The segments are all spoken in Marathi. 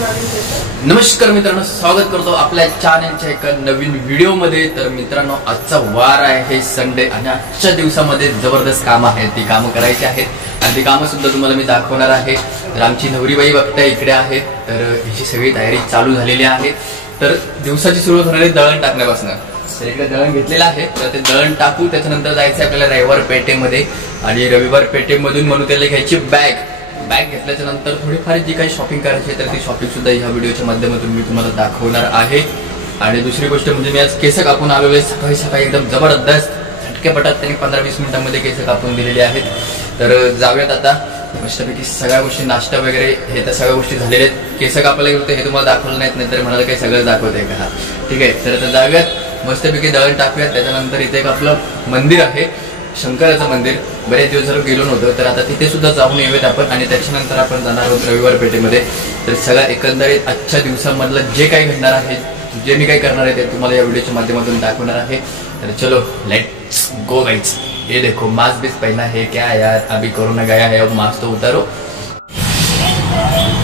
नमस्कार मित्रांनो, स्वागत करतो आपल्या चॅनलच्या एका नवीन व्हिडिओमध्ये। तर मित्रांनो, आजचा वार आहे संडे आणि आजच्या दिवसामध्ये जबरदस्त काम आहेत, ती कामं करायची आहेत आणि ती कामं सुद्धा तुम्हाला मी दाखवणार आहे। तर आमची नवरीबाई बघताय इकडे आहे, तर हिची सगळी तयारी चालू झालेली आहे। तर दिवसाची सुरुवात होणार आहे दळण टाकण्यापासून। तर इकडे दळण घेतलेलं आहे, तर ते दळण टाकू, त्याच्यानंतर जायचं आपल्याला रविवार पेठेमध्ये आणि रविवार पेठेमधून म्हणून त्याला घ्यायची बॅग घेतल्याच्या नंतर थोडीफार जी काही शॉपिंग करायची तर ती शॉपिंग सुद्धा ह्या व्हिडिओच्या माध्यमातून मी तुम्हाला दाखवणार आहे। आणि दुसरी गोष्ट म्हणजे मी आज केस कापून आलेलो आहे, सकाळी सकाळी एकदम जबरदस्त झटकेपटात त्यांनी 15-20 मिनिटांमध्ये केस कापून दिलेले आहेत। तर जाऊयात आता मस्तपैकी सगळ्या गोष्टी, नाश्ता वगैरे हे तर सगळ्या गोष्टी झालेल्या आहेत। केस कापायला गेलो हे तुम्हाला दाखवलं नाहीत, तर म्हणाला काही सगळं दाखवतंय का? ठीक आहे, तर आता जाऊयात मस्तपैकी दळण टाकूयात। त्याच्यानंतर इथे एक आपलं मंदिर आहे, शंकराचं मंदिर, बरेच दिवस झालं गेलो नव्हतं, तर आता तिथे सुद्धा जाऊन येऊयात आपण। आणि त्याच्यानंतर आपण जाणार आहोत रविवार पेठेमध्ये। तर सगळ्या एकंदरीत आजच्या दिवसामधलं जे काही घडणार आहे, जे मी काही करणार आहे ते तुम्हाला या व्हिडिओच्या माध्यमातून दाखवणार आहे। तर चलो लेट्स गो गाइस। ये देखो मास्क भी पहना है क्या यार, अभी कोरोना गया है, अब मास्क तो उतारो।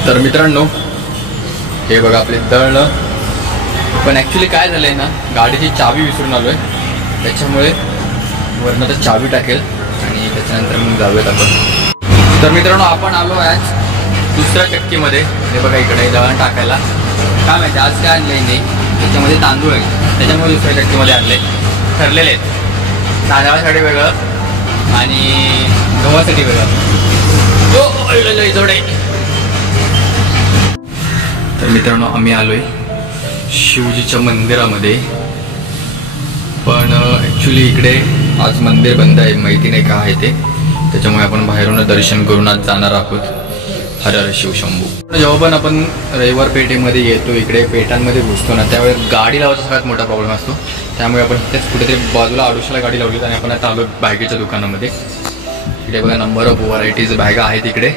तर मित्रांनो, हे बघा आपले दळण, पण ऍक्च्युली काय झालंय ना, गाडीची चावी विसरून आलोय, त्याच्यामुळे वरनं तर चावी टाकेल आणि त्याच्यानंतर मग जाऊयात आपण। तर मित्रांनो, आपण आलो आज दुसऱ्या चक्कीमध्ये। हे बघा इकडे दळण टाकायला, काय माहिती आज काय आणलंय नाही, त्याच्यामध्ये तांदूळ आहे, त्याच्यामुळे दुसऱ्या चक्कीमध्ये आणले, ठरलेले आहेत। तांदळासाठी वेगळं आणि गव्हासाठी वेगळं। तर मित्रांनो, आम्ही आलोय शिवजीच्या मंदिरामध्ये, पण ॲक्च्युली इकडे आज मंदिर बंद आहे, माहिती नाही का आहे ते, त्याच्यामुळे आपण बाहेरून दर्शन करून आज जाणार आहोत। हर हर शिवशंभू। जेव्हा पण आपण रविवार पेठेमध्ये येतो, इकडे पेठांमध्ये घुसतो ना, त्यावेळेस गाडी लावायचा सगळ्यात मोठा प्रॉब्लेम असतो, त्यामुळे आपण इथेच कुठेतरी बाजूला आडोशाला गाडी लावली आणि आपण आता आलो बॅगेच्या दुकानामध्ये। इकडे बघा नंबर ऑफ व्हरायटीज बॅगा आहेत इकडे,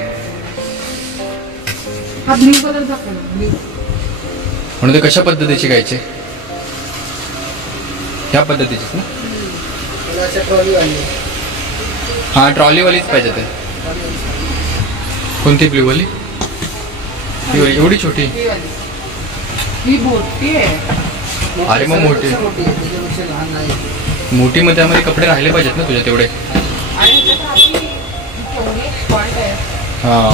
म्हणून ते कशा पद्धतीचे घ्यायचे, ह्या पद्धतीचीच ना? हां, ट्रॉलीवालीच पाहिजे ते। कोणती ब्ल्यूवाली? एवढी छोटी? अरे मग मोठी मध्ये त्यामध्ये कपडे राहिले पाहिजेत ना तुझ्या तेवढे? हां,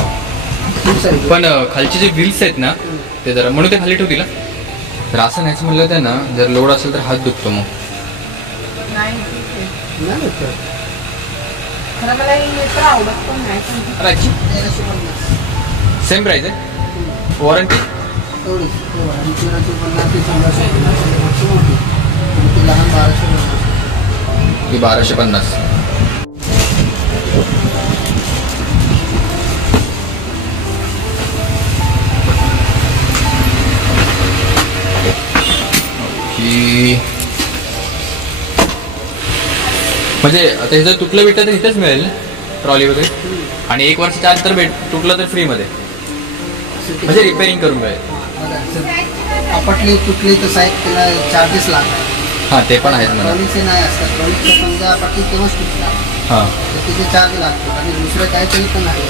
पण खालचे जे व्हील्स आहेत ना ते जरा, म्हणून ते खाली ठेवतील। तर असं नाहीच म्हणलं तर ना, जर लोड असेल तर हात दुखतो मग। सेम प्राइस आहे, वॉरंटी 1250। म्हणजे आता हे जर तुटलं भेटलं तर इथेच मिळेल ना ट्रॉली वगैरे, आणि 1 वर्षाच्या आत तर तुटलं तर फ्रीमध्ये, म्हणजे रिपेअरिंग करून मिळेल। आपटली तुटली तर साहेब त्याला चार्जेस लागतात। हां, ते पण आहेत मला। ट्रॉलीचे नाही असतात, ट्रॉलीचं समजा आपटली तेव्हाच तुटला, हां, तर तिथे चार्ज लागतात आणि दुसरं काहीतरी पण आहे।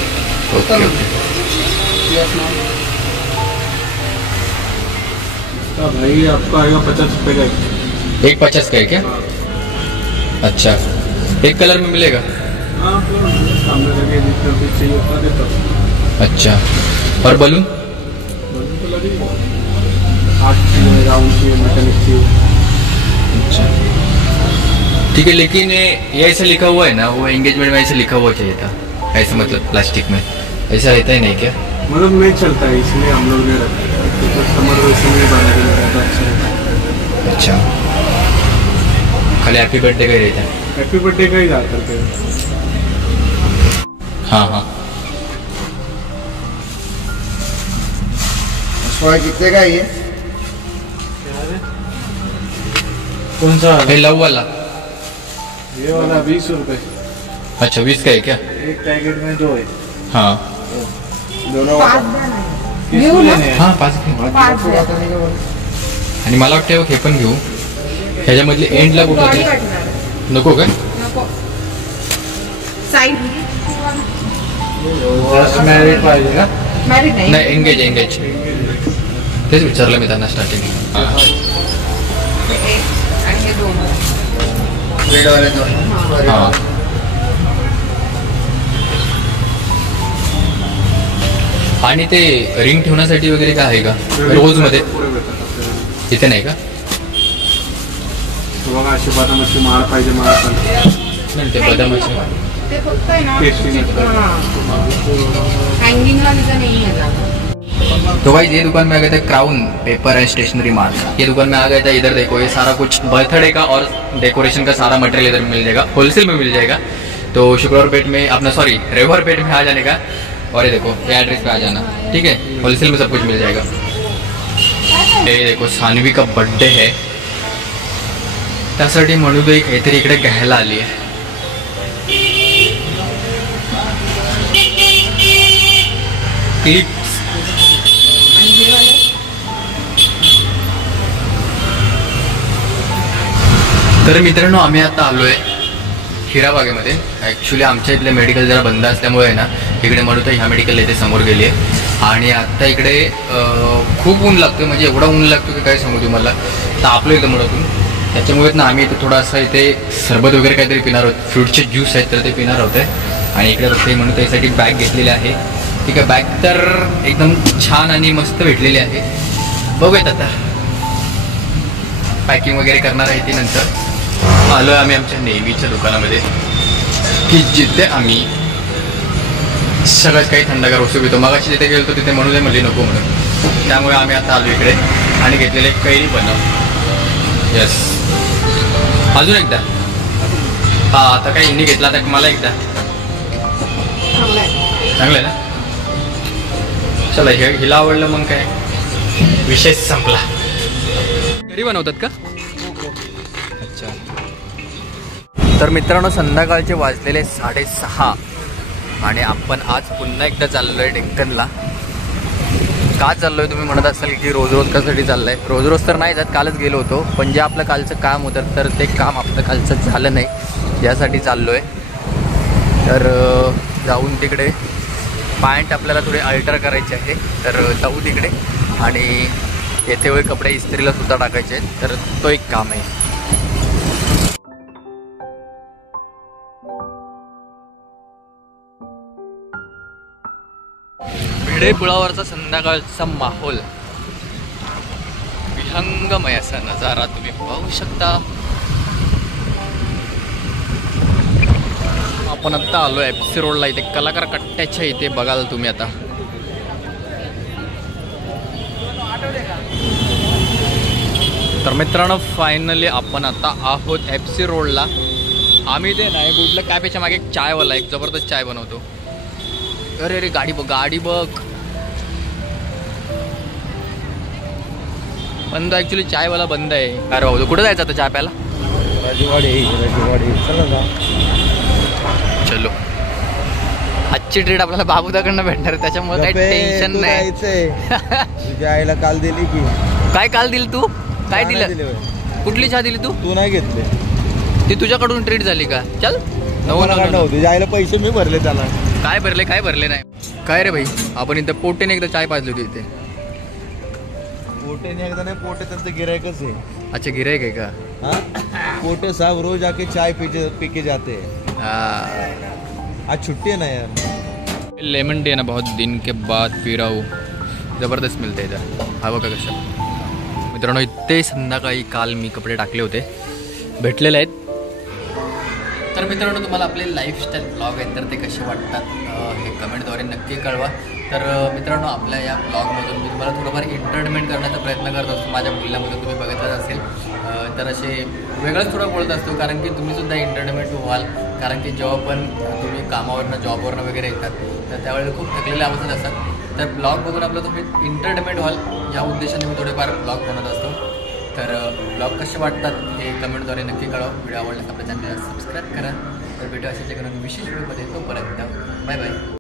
भाई आपका आएगा 50 रुपये का। एक 50 का है क्या? अच्छा, एक कलर में मिलेगा? हाँ, सामने लगे जितना भी चाहिए उतना देता। अच्छा, और बलून? बलून तो लगेगा, 8 चाहिए, राउंड चाहिए, मेटालिक चाहिए। अच्छा ठीक है, लेकिन ये ऐसा लिखा हुआ है ना, वो एंगेजमेंट में ऐसे लिखा हुआ चाहिए था, ऐसा मतलब प्लास्टिक में ऐसा रहता ही नहीं क्या? मतलब नहीं चलता है, इसलिए हम लोग नहीं रखते, तो कस्टमर वैसे नहीं बना के रहता, अच्छा है। अच्छा, खाली हैप्पी बर्थडे का ही रहता है? हैप्पी बर्थडे का ही ज़्यादा करते हैं। हाँ हाँ, कितने का ये? कौन सा ये लव वाला? ये वाला 20 रुपये। अच्छा, 20 का है क्या? एक पैकेट में 2 है। हाँ, दोनों किसको लेने हैं? हां 5 घे। आणि मला वाटतं हे पण घेऊ, ह्याच्यामधली एंडला कुठं ते नको काय? साइड जस्ट मॅरिड पाहिजे का? मॅरिड नाही, एंगेज तेच विचारलं मी त्यांना स्टार्टिंग. आणि हे 2 बेडवाले दोन. हां आणि ते रिंग ठेवण्यासाठी वगैरे काय आहे का रोज मध्ये? पुढे भेटतात आपल्याला. इथे नाही का? बघा अशी बदामाची माळ पाहिजे माळ पण नाही ते बदामाचे. ते फक्त आहे ना टेस्टिंग हँगिंगला तिथं नहीं है ज़्यादा. तो भाई ये दुकान में आ गए थे Crown paper and stationery mart. ये दुकान में आ गए थे. इधर देखो ये सारा कुछ बर्थडे का और डेकोरेशन का सारा मटेरियल इधर मिल जाएगा, होलसेल में मिल जाएगा. तो शुक्रवार पेट में अपना सॉरी रविवार पेट में आ जाने का और ये देखो ये एड्रेस पे आ जाना. ठीक है, होलसेल में सब कुछ मिल जाएगा. ये देखो सानवी का बर्थडे है त्यासाठी म्हणून एक काहीतरी इकडे घ्यायला आली आहे. क्लिप्स. आणि हे वाले तर मित्रांनो आम्ही आता आलोय हिराबागेमध्ये. ॲक्च्युली आमच्या इथले मेडिकल जरा बंद असल्यामुळे ना इकडे म्हणून ह्या मेडिकल इथे समोर गेली आहे. आणि आता इकडे खूप ऊन लागतं, म्हणजे एवढा ऊन लागतो की काय सांगू तुम्हाला. तापलो इथं म्हणून त्याच्यामुळे ना आम्ही इथे थोडासा इथे सरबत वगैरे काहीतरी पिणार आहोत. फ्रूटचे ज्यूस आहेत तर ते पिणार होते. आणि इकडे बघते म्हणून त्यासाठी बॅग घेतलेली आहे. ठीक आहे, बॅग तर एकदम छान आणि मस्त भेटलेली आहे. बघूयात आता पॅकिंग वगैरे करणार आहे ती नंतर. आलो आहे आम्ही आमच्या नेहमीच्या दुकानामध्ये की जिथे आम्ही सगळंच काही थंडगार वस्तू घेतो. मगाशी जिथे गेलो तिथे म्हणून म्हणली नको म्हणून, त्यामुळे आम्ही आता आलो इकडे आणि घेतलेले कैरी बनव. यस, अजून एकदा. हां आता काही हिंदी घेतला तर मला एकदा. चांगलं आहे. चांगलं आहे ना. चला हिला आवडलं मग काय विषय संपला. घरी बनवतात का? अच्छा. तर मित्रांनो संध्याकाळचे वाजलेले 6:30 आणि आपण आज पुन्हा एकदा चाललो आहे डेक्कनला. का चाललो आहे तुम्ही म्हणत असाल की रोज रोज कशासाठी चाललं आहे? रोज रोज तर नाही जात, कालच गेलो होतो. पण जे आपलं कालचं काम होतं तर ते काम आपलं कालचं झालं नाही, यासाठी चाललो आहे. तर जाऊन तिकडे पॅन्ट आपल्याला थोडे अल्टर करायचे आहे, तर जाऊ तिकडे. आणि येथे वेळ कपडे इस्त्रीला सुद्धा टाकायचे आहेत, तर तो एक काम आहे. भिडे पुलावरचा संध्याकाळचा माहोल, विहंगमय असा नजारा तुम्ही पाहू शकता. आपण आता आलो FC रोडला. इथे कलाकार कट्ट्याच्या इथे बघाल तुम्ही आता. तर मित्रांनो फायनली आपण आता आहोत FC रोडला. आम्ही ते नाही कुठलं कॅफेच्या मागे एक चायवाला एक जबरदस्त चाय बनवतो. अरे अरे गाडी बघ, गाडी बघ बंद. ॲक्च्युली चायवाला बंद आहे. अरे भाऊ कुठं जायचं आता चहा प्यायला? चलो, आजची ट्रीट आपल्याला बाबूदाकडनं भेटणार आहे, त्याच्यामुळे काही टेन्शन नाही. तुझ्या आईला काल दिली की काय काल दिली तू? काय दिलं? कुठली चहा दिली तू? तू नाही घेतले, ती तुझ्याकडून ट्रीट झाली का? चल नो. तुझ्या आईला पैसे मी भरले त्याला. काय भरले काय भरले नाही. काय रे भाई, आपण इथं पोटेने एकदा चाय पाजली होती इथे. पोटे एकदा नाही, पोटे त्यांचं गिरायकच आहे. अच्छा गिरायक आहे का? हाँ? पोटे साहब रोज आके चाय पी के जाते हैं. आज छुट्टी है ना यार. लेमन टी है ना, बहुत दिन के बाद पी रहा हूँ, ज़बरदस्त मिलते इधर. हा बघा कसं. मित्रांनो इथे संध्याकाळी काल मी कपडे टाकले होते, भेटलेले आहेत. तर मित्रांनो तुम्हाला आपले लाईफस्टाईल ब्लॉग आहेत तर ते कसे वाटतात हे कमेंटद्वारे नक्की कळवा. तर मित्रांनो आपल्या या ब्लॉगमधून मी तुम्हाला थोडंफार एंटरटेनमेंट करण्याचा प्रयत्न करत असतो. माझ्या बोलण्यामध्ये तुम्ही बघितलं असेल तर असे वेगळंच थोडं बोलत असतो, कारण की तुम्हीसुद्धा एंटरटेनमेंट व्हाल. कारण की जेव्हा पण तुम्ही कामावरनं जॉबवरनं वगैरे येतात तर त्यावेळेला खूप थकलेले अवस्थेत असतात. तर ब्लॉग बघून आपलं तुम्ही एंटरटेनमेंट व्हाल या उद्देशाने मी थोडेफार ब्लॉग बनवत असतो. तर ब्लॉग कसे वाटतात हे कमेंटद्वारे नक्की कळवा. व्हिडिओ आवडल्यास आपल्या चॅनलला सबस्क्राईब करा. तर भेटू अशाच एका विशेष व्हिडिओमध्ये. तोपर्यंत बाय बाय.